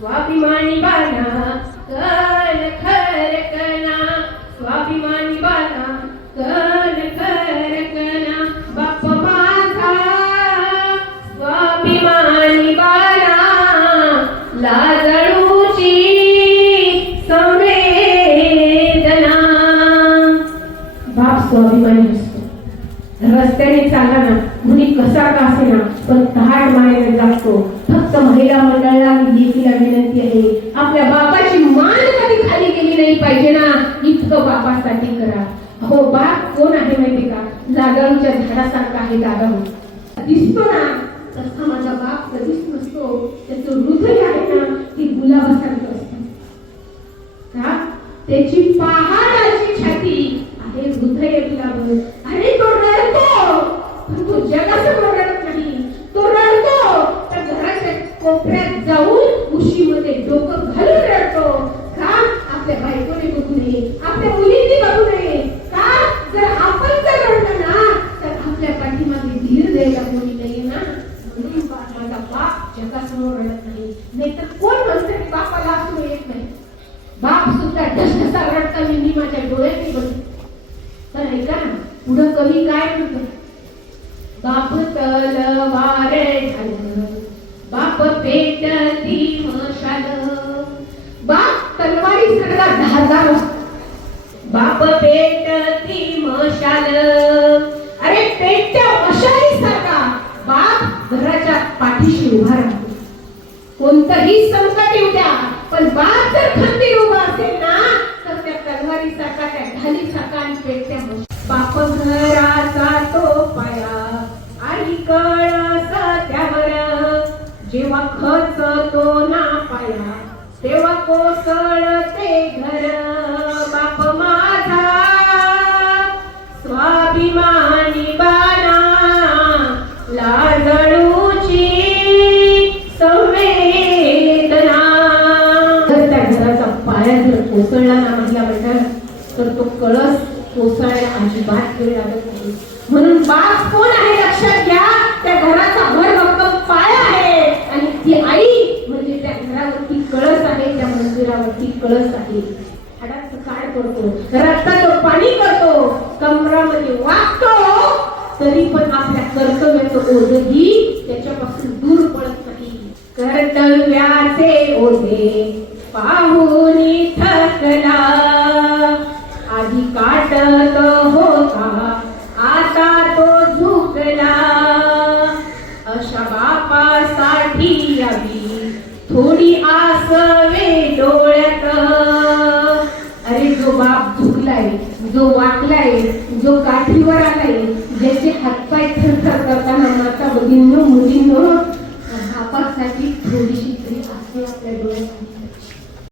स्वाभिमानी बाळा कण खरकना, स्वाभिमानी बाळा कण खरकना, बाप माझा स्वाभिमानी बाळा लाजळूची संवेदना. बाप स्वाभिमानी असतो. रस्त्याने चालला ना मुली कसा का असेना पण धाड मानेने जातो. फक्त महिला मंडळाला लेकीला विनंती आहे, आपल्या बापाची मान कधी खाली गेली नाही पाहिजे ना, इतकं बापासाठी करा. हो बाप कोण आहे माहिती का? लागाऊच्या झाडासारखा आहे. लागाऊ दिसतो ना तसा माझा बाप कधीच नसतो. त्याचं हृदय आहे ना ती गुलाबासारखं असतं का? त्याची पहाडाची छाती आहे, हृदय गुलाब. अरे तो रडतो पण तो जगासमोर रडत नाही. तो रडतो तर घराच्या कोपऱ्यात जाऊन उशीमध्ये डोकं घालून रडतो का? आपल्या बायकोने बघू नये, आपल्या मुलींनी बघू नये का? जर आपण जर रडलो ना तर आपल्या पाठीमागे धीर द्यायला कोणी नाही ना. म्हणून माझा बाप जगासमोर रडत नाही. नाहीतर कोण म्हणतं की बापाला असू येत नाही? बाप सुद्धा ढसढसा रडताना मी माझ्या डोळ्यांनी बघितलं. तर ऐका ना पुढं कवी काय म्हणतो? बाप तलवार झालं, बाप पेटती मशाल. बाप तलवारी सगळा धारदार असतो. बाप पेटती मशाल. अरे पेटत्या मशाली सारखा बाप घराच्या पाठीशी उभा राहतो. कोणतंही संकट येऊ द्या पण बाप जर खंबीर उभा असेल ना तर त्या तलवारी सारखा, त्या ढाली सारखा आणि पेटत्या मशाली. बाप घराचा तो पाया आणि कळस त्यावर, जेव्हा खचतो ना पाया तेव्हा कोसळते घर. बाप माझा स्वाभिमानी बाळा लाजळूची संवेदना. जर त्या घराचा पाया जर कोसळला ना महिला मंडळ तर तो कळस कोसळायला अजिबात वेळ लागत नाही. म्हणून बाप कोण आहे लक्षात घ्या. त्या घराचा भरभक्कम पाया आहे आणि ती आई म्हणजे त्या घरावरती कळस आहे, त्या मंदिरावरती कळस आहे. हाडाचं काय करतो, रक्ताचं पाणी करतो, कमरामध्ये वागतो, तरी पण आपल्या कर्तव्याचं ओझही त्याच्यापासून दूर पडत नाही. कर्तव्याचे ओझे पाहून थकला, आधी काटत होता आता तो झुकला. अशा बापासाठी यावी थोडी आसवे डोळ्यात. अरे जो बाप झुकलाय, जो वाकलाय, जो काठीवर आलाय, ज्याचे हातपाय थरथर करताना माता भगिनींनो मुलींनो बापासाठी थोडीशी